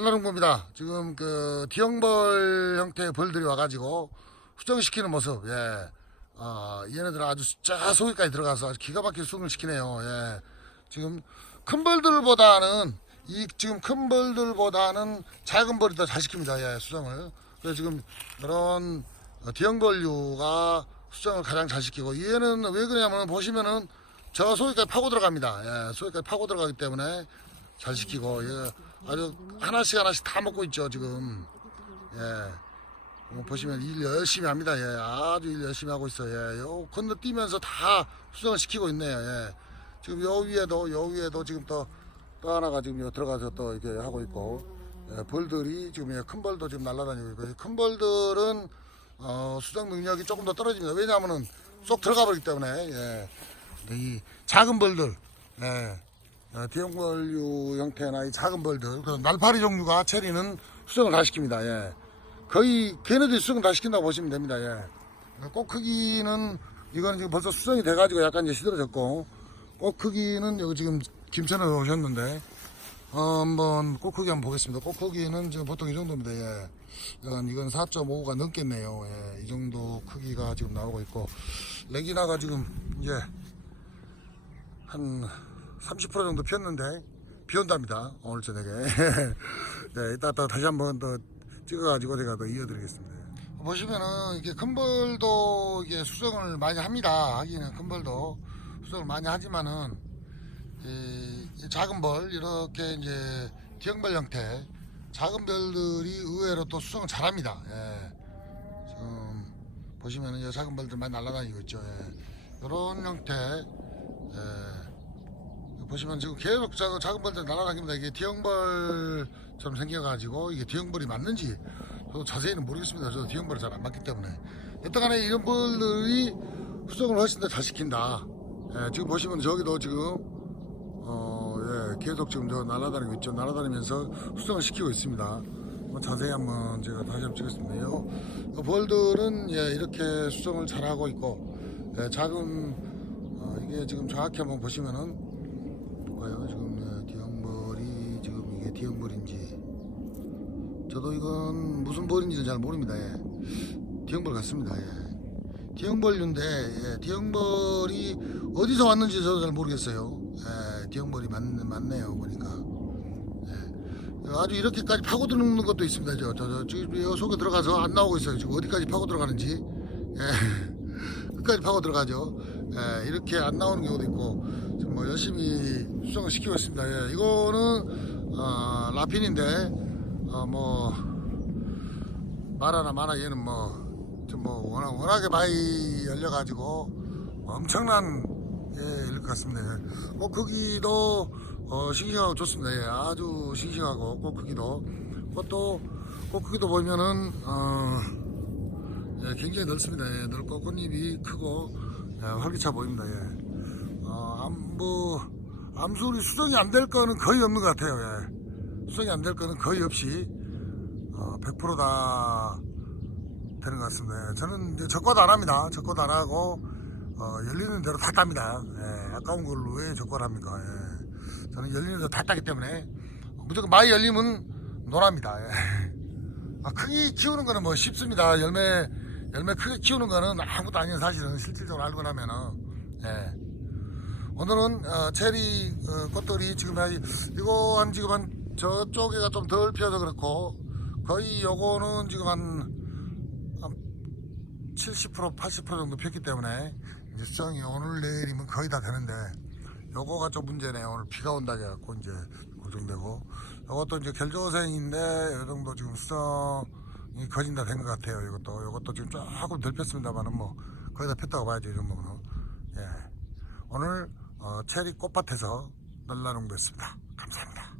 날라롱보입니다. 지금 그 디형벌 형태의 벌들이 와가지고 수정시키는 모습. 예. 아 얘네들 아주 짜 속에까지 들어가서 아주 기가 막히게 수정을 시키네요. 예. 지금 큰 벌들보다는 이 지금 큰 벌들보다는 작은 벌이 더 잘 시킵니다. 예, 수정을. 그래서 지금 어, 디형벌류가 수정을 가장 잘 시키고 얘는 왜 그러냐면 보시면은 저 속에까지 파고 들어갑니다. 예, 속에까지 파고 들어가기 때문에 잘 시키고 예, 아주 하나씩 하나씩 다 먹고 있죠 지금. 예. 뭐 보시면 일 열심히 합니다. 예, 아주 일 열심히 하고 있어요. 예, 요 건너뛰면서 다 수정을 시키고 있네요. 예. 지금 요 위에도 요 위에도 지금 또, 또 하나가 지금 요 들어가서 또 이렇게 하고 있고 예, 벌들이 지금 예, 큰 벌도 지금 날아다니고 있고 큰 벌들은 어, 수정 능력이 조금 더 떨어집니다. 왜냐하면은 쏙 들어가 버리기 때문에 예. 이 작은 벌들 예. 어, 대형벌류 형태나 이 작은 벌들 그 날파리 종류가 체리는 수정을 다 시킵니다. 예. 거의 걔네들이 수정 다 시킨다고 보시면 됩니다. 예. 꽃 크기는 이거는 지금 벌써 수정이 돼가지고 약간 이제 시들어졌고 꽃 크기는 여기 지금 김천에 오셨는데 어, 한번 꽃 크기 한번 보겠습니다. 꽃 크기는 지금 보통 이 정도입니다. 예. 이건, 이건 4.5가 넘겠네요. 예. 이 정도 크기가 지금 나오고 있고 레기나가 지금 이제 한 30% 정도 피었는데 비 온답니다. 오늘 저녁에. 네, 이따 또 다시 한번 더 찍어가지고 제가 더 이어드리겠습니다. 보시면은 이게 큰 벌도 이게 수정을 많이 합니다. 하기는 큰 벌도 수정을 많이 하지만은 이, 이 작은 벌 이렇게 이제 기형벌 형태 작은 별들이 의외로 또 수정을 잘합니다. 예. 지금 보시면은 이 작은 벌들 많이 날아다니고 있죠. 예. 이런 형태 예. 보시면 지금 계속 작은, 벌들 날아다닙니다. 이게 디형벌처럼 생겨가지고 이게 디형벌이 맞는지 저도 자세히는 모르겠습니다. 저도 디형벌을 잘 안 맞기 때문에. 여튼간에 이런 벌들이 수정을 훨씬 더 잘 시킨다. 예, 지금 보시면 저기도 지금 어, 예, 계속 지금 저 날아다니고 있죠. 날아다니면서 수정을 시키고 있습니다. 한번 자세히 한번 제가 다시 한번 찍겠습니다요. 그 벌들은 예, 이렇게 수정을 잘 하고 있고 예, 작은 어, 이게 지금 정확히 한번 보시면은 볼까요? 지금 예, 디형벌이 지금 이게 디형벌인지 저도 이건 무슨 벌인지는 잘 모릅니다. 예. 디형벌 같습니다. 예. 디형벌류인데 예, 디형벌이 어디서 왔는지 저도 잘 모르겠어요. 예, 디형벌이 맞, 맞네요 보니까. 예. 아주 이렇게까지 파고드는 것도 있습니다. 저, 저, 저, 지금 요 속에 들어가서 안 나오고 있어요. 지금 어디까지 파고 들어가는지. 예. 끝까지 파고 들어가죠. 예, 이렇게 안 나오는 경우도 있고, 뭐 열심히 수정을 시키고 있습니다. 예, 이거는, 어, 라핀인데, 어, 뭐, 마라나 마나 얘는 뭐, 좀 뭐, 워낙, 워낙에 많이 열려가지고, 엄청난, 예, 일 것 같습니다. 예. 꽃 크기도, 어, 싱싱하고 좋습니다. 예, 아주 싱싱하고, 꽃 크기도. 꽃도, 꽃 크기도 보면은, 어, 예, 굉장히 넓습니다. 예, 넓고 꽃잎이 크고 예, 활기차 보입니다. 예. 어, 암, 뭐 암술이 수정이 안 될 거는 거의 없는 것 같아요. 예. 수정이 안 될 거는 거의 없이 어, 100%다 되는 것 같습니다. 예, 저는 이제 적과도 안 합니다. 적과도 안 하고 어, 열리는 대로 다 땁니다. 예, 아까운 걸로 왜 적과를 합니까? 예. 저는 열리는 대로 다 따기 때문에 무조건 많이 열리면 노랍니다. 예. 아, 크게 키우는 거는 뭐 쉽습니다. 열매, 열매 크게 키우는 거는 아무것도 아닌 사실은 실질적으로 알고 나면은, 예. 오늘은, 어, 체리, 어, 꽃들이 지금 한, 이거 한 지금 한 저쪽에가 좀 덜 피어서 그렇고, 거의 요거는 지금 한, 한 70%, 80% 정도 폈기 때문에, 이제 수정이 오늘 내일이면 거의 다 되는데, 요거가 좀 문제네요. 오늘 비가 온다 해갖고, 이제, 고정되고. 요것도 이제 결조생인데, 요 정도 지금 수정이 거진 다 된 것 같아요. 이것도. 요것도 지금 조금 덜 폈습니다만은 뭐, 거의 다 폈다고 봐야죠. 이 정도면. 예. 오늘, 어, 체리 꽃밭에서 널라농부였습니다. 감사합니다.